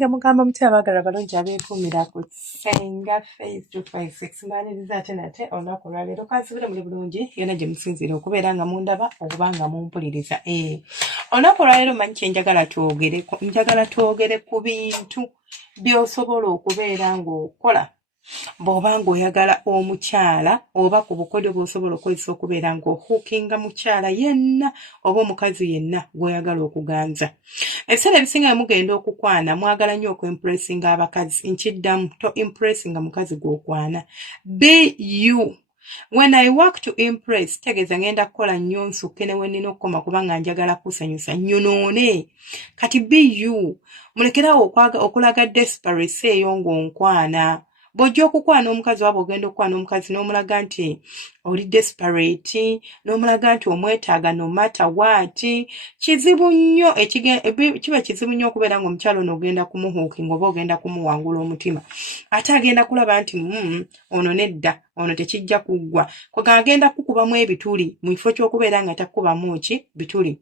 Nange mugamba muti abaagala balungi abeekuumira ku Ssenga Face 256 mbaliriza ate nate olunaku olwaleero kansibire muli bulungi yonna gye musinziira okubeera nga mundaba oba nga mumpuliriza. Olunaku olwaleero manyi kye njagala twogere ku bintu by'osobola okubeera ng'okola bw'oba ng'oyagala omukyala oba ku bukodyo bw'osobola okozesa okubeera ng'ohuukinga mukyala yenna oba omukazi yenna gw'oyagala okuganza. Ebiseera ebisinga mugenda okukwana mwagala nnyo okuimpressinga abakazi. Nkiddamu to impressinga mukazi gw'okwana. Be you. When I work to impress, tegeeza ngenda kukola nnyo nsukke ne wennina okukoma kubanga njagala kusanyusa nyonoone. Kati be you. Mulekerawo okulaga desperacy eyo ng'onkwana. Bw'ojja okukwana omukazi waba ogenda okukwana omukazi n'omulaga nti oli desperate, n'omulaga nti omwetaaga no matter what, kizibu nnyo kiba kizibu nnyo okubeera ng'omukyala ono ogenda kumuhuukinga oba ogenda kumuwangula omutima. Ate agenda kulaba nti ono nedda, ono tekijja kuggwa. Kwega agenda kukubamu ebituli mu kifo ky'okubeera nga takubamu bituli.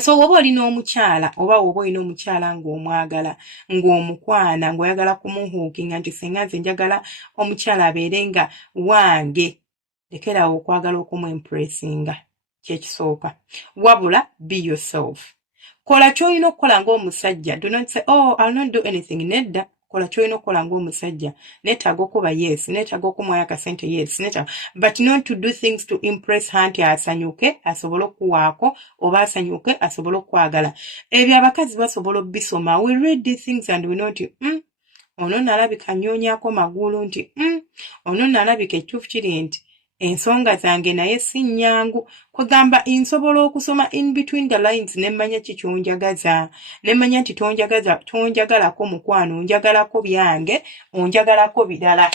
So woba olina omukyala oba woba olina omukyala ng'omwagala ng'omukwana ng'oyagala kumuhuukinga nti singa nze njagala omukyala abeere nga wange, lekerawo okwagala okumwimpressinga kyekisooka. Wabula be yourself. Kola ky'olina okukola ng'omusajja. Do not say, oh, I'll not do anything. Nedda. Kola ky'olina okukola ng'omusajja. Neetaaga okuba yes, neetaaga okumwayo akasente yes, but not to do things to impress her nti asanyuke asobole okuwaako oba asanyuke asobole okwagala. Ebyo abakazi basobola obisoma. We read these things and we know nti ono nalabika nnyonyaako magulu nti ono nalabika ekituufu kiri nti ensonga zange naye si nnyangu. Kwegamba nsobola okusoma in between the lines nemmanya ki ky'onjagaza. Nemmanya nti tonjagalako mukwano, onjagalako byange, onjagalako birala.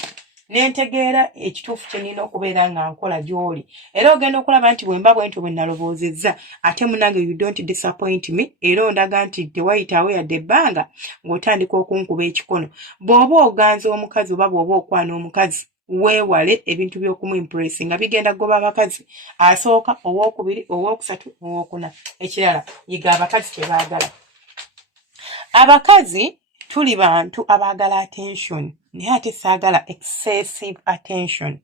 Nentegeera ekituufu kye nina okubeera nga nkola gy'oli. Era ogenda okulaba nti bwe mba bwentyo bwe nalowoozezza ate munange you don't disappoint me. Era ondaga nti tewayitaawo yadde ebbanga ng'otandika okunkuba ekikono. Bw'oba oganza omukazi oba bw'oba okwana omukazi, weewale ebintu by'okumwimpress nga bigenda goba abakazi. Asooka, owookubiri, owookusatu, owookuna. Ekirala yiga abakazi kye baagala. Abakazi tuli bantu abaagala attention, naye ate saagala excessive attention.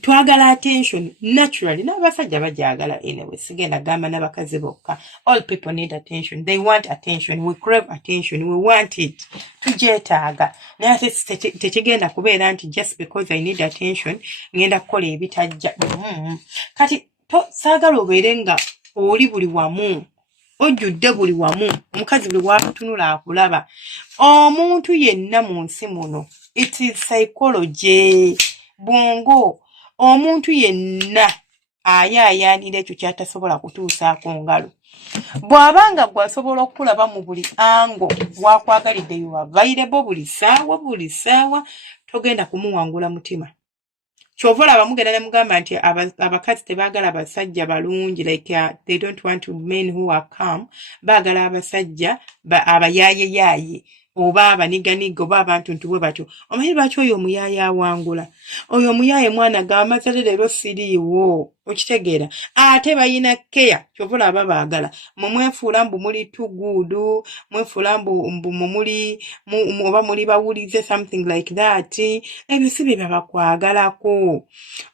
Twagala attention naturally. N'abasajja bagyagala anyway. Sigenda gamba n'abakazi bokka. All people need attention. They want attention. We crave attention. We want it. Tugyetaaga. Naye ate tekigenda kubeera nti just because I need attention ngenda kukola ebitajja. Kati saagala obeere nga oli buli wamu. Ojjudde buli wamu. Omukazi buli w'akutunula akulaba. Omuntu yenna mu nsi muno. It is psychology. Bwongo. Omuntu yenna ayaayaanira ekyo ky'atasobola kutuusaako ngalo. Bw'abanga gw'asobola okulaba mu buli ango bw'akwagalidde you available buli ssaawa, togenda kumuwangula mutima. Ky'ova olaba mugenda ne mugamba nti abakazi tebaagala abasajja balungi, like they don't want men who are calm. Baagala abasajja abayaaye oba abaniganiga oba abantu ntubwe batyo. Omanyi lwaki oyo omuyaaye awangula? Oyo omuyaaye mwana g'amazale leero siriiwo. Okitegeera? Ate bayina keya. Ky'ova olaba baagala. Mwefuula mbu muli too good, mwefuula mbu muli oba muli bawulize something like that. Ebyo si bye bakwagalako.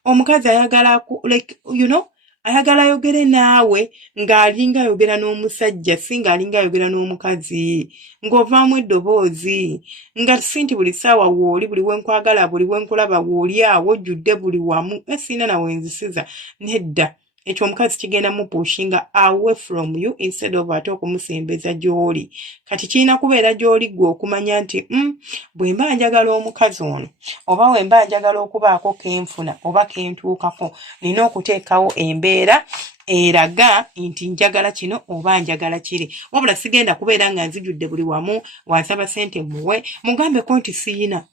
Omukazi ayagala like you know, ayagala ayogere naawe ng'alinga ayogera n'omusajja si ng'alinga ayogera n'omukazi, ng'ovaamu eddoboozi nga si nti buli ssaawa w'oli, buli wenkwagala, buli wenkulaba w'oli awo ojjudde buli wamu. Siina nawe nzisiza. Nedda. Ekyo omukazi kigenda mupushinga away from you instead of ate okumusembeza gy'oli. Kati kirina kubeera gy'oli gwe okumanya nti bwe mba njagala omukazi ono oba bwe mba njagala okubaako kenfuna oba kentuukako, nina okuteekawo embeera eraga nti njagala kino oba njagala kiri. Wabula sigenda kubeera nga nzijudde buli wamu, wansaba ssente muwe, mugambeko nti siina.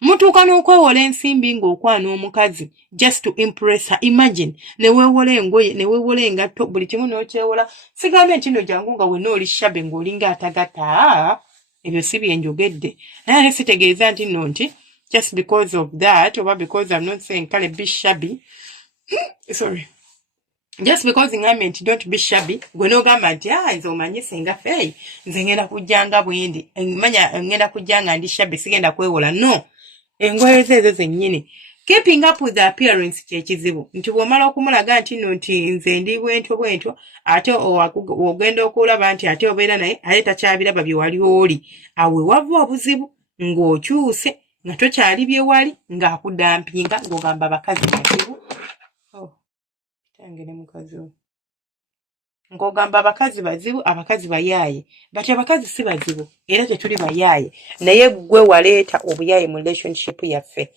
Mutuuka n'okwewola ensimbi ng'okwana omukazi just to impress her. Imagine neweewola engoye, neweewola engatto, buli kimu n'okyewola. Sigambe nti no jangu nga wenna oli shabe ng'olinga atagatta. Ebyo si bye njogedde. Naye ate sitegeeza nti no nti just because of that oba because I'm not saying kale be shabby. Sorry. just because ngambye nti don't be shabby gwe n'ogamba nti nze omanyi singa fey nze ngenda kujjanga bwendi manya ngenda kujjanga ndi shabby sigenda kwewola no engoye ze ezo zennyini keeping up with the appearance kyekizibu nti bw'omala okumulaga nti nno nti nze ndi bwentyo ate ogenda okulaba nti ate obeera naye ate takyabiraba bye wali oli awe wava obuzibu ng'okyuse nga tokyali bye wali ng'akudampinga ng'ogamba abakazi bazibu tange ne mukazi we ng'ogamba abakazi bazibu abakazi bayaaye bati abakazi si bazibu era tetuli bayaaye naye gwe waleeta obuyaaye mu relationship yaffe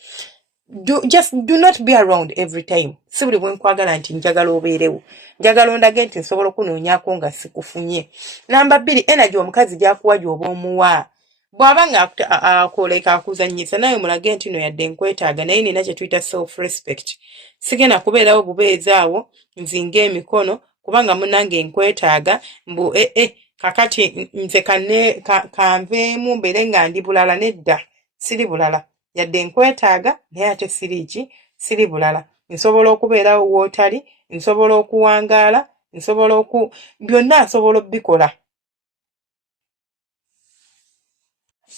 just do not be around every time si buli bwe nkwagala nti njagala obeerewo njagala ondage nti nsobola okunoonyaako nga sikufunye namba 2 energy omukazi gy'akuwa gy'oba omuwa bw'aba nga akoleka akuzannyisa naye mulage nti no yadde nkwetaaga naye nina kye tuyita self respect sigenda kubeerawo bubeezi awo nzinga emikono kubanga munange nkwetaaga mbu kakati nze kanveemu mbeere nga ndi bulala nedda siri bulala yadde nkwetaaga naye ate siri bulala nsobola okubeerawo wootali nsobola okuwangaala nsobola byonna nsobola obbikola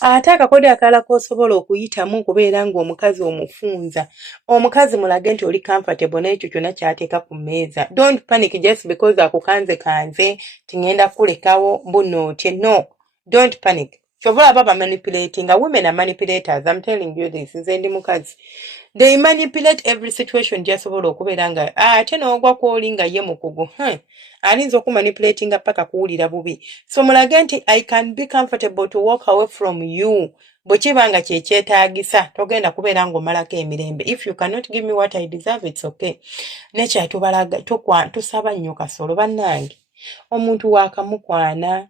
ate akakodyo akalala k'osobola okuyitamu okubeera ng'omukazi omufunza omukazi mulage nti oli comfortable n'ekyo kyonna ky'ateeka ku mmeeza don't panic just because akukanze tingenda kulekawo mbunootye no don't panic kyova olaba manipulating women are manipulators I'm telling you this nze ndi mukazi they manipulate every situation gy'asobola okubeera nga ate n'ogwa kw'oli nga ye mukugu alinza okumanipulatinga paka kuwulira bubi so mulage nti I can be comfortable to walk away from you bwe kiba nga kyekyetaagisa togenda kubeera ng'omalako emirembe if you cannot give me what I deserve it's okay nekyatubalaga tusaba nnyo kasolo bannange omuntu waakamukwana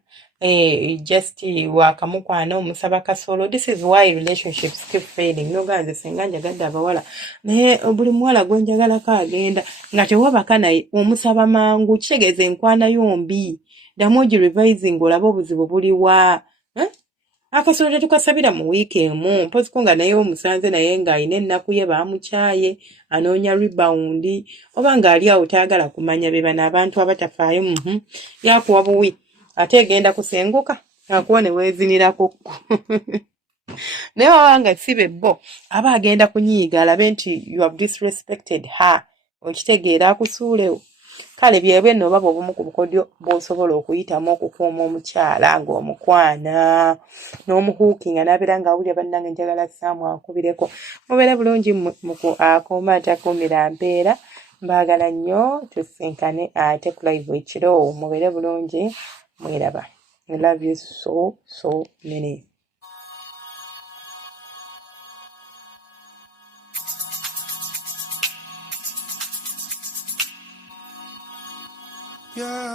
just waakamukwana omusaba kasolo this is why relationships keep failing noganze senga njagadde abawala naye buli muwala gwe njagalako agenda nga tewabaka naye omusaba mangu kitegeeza enkwana yombi ddamu ogirevising olaba obuzibu buliwa akasolo tetukasabira mu wiiki emu mpoziko nga naye omusanze naye ng'alina ennaku ye baamukyaye anoonya rebound oba ng'ali awo taagala kumanya be bano abantu abatafaayo yakuwa buwi ate egenda kusenguka akuwa ne weezinirako naye waba nga si bebbo aba agenda kunyiiga alabe nti you have disrespected her okitegeera akusuulewo kale byebwe nno oba bw'obumu ku bukodyo bw'osobola okuyitamu okukuuma omukyala ng'omukwana n'omuhuukinga n'abeera ng'awulira bannange njagala ssaamu akubireko mubeere bulungi mu akuuma atakuumira mpeera mbaagala nnyo tusinkane ate ku live ekiro mubeere bulungi mwiraba I love you so many. Yeah.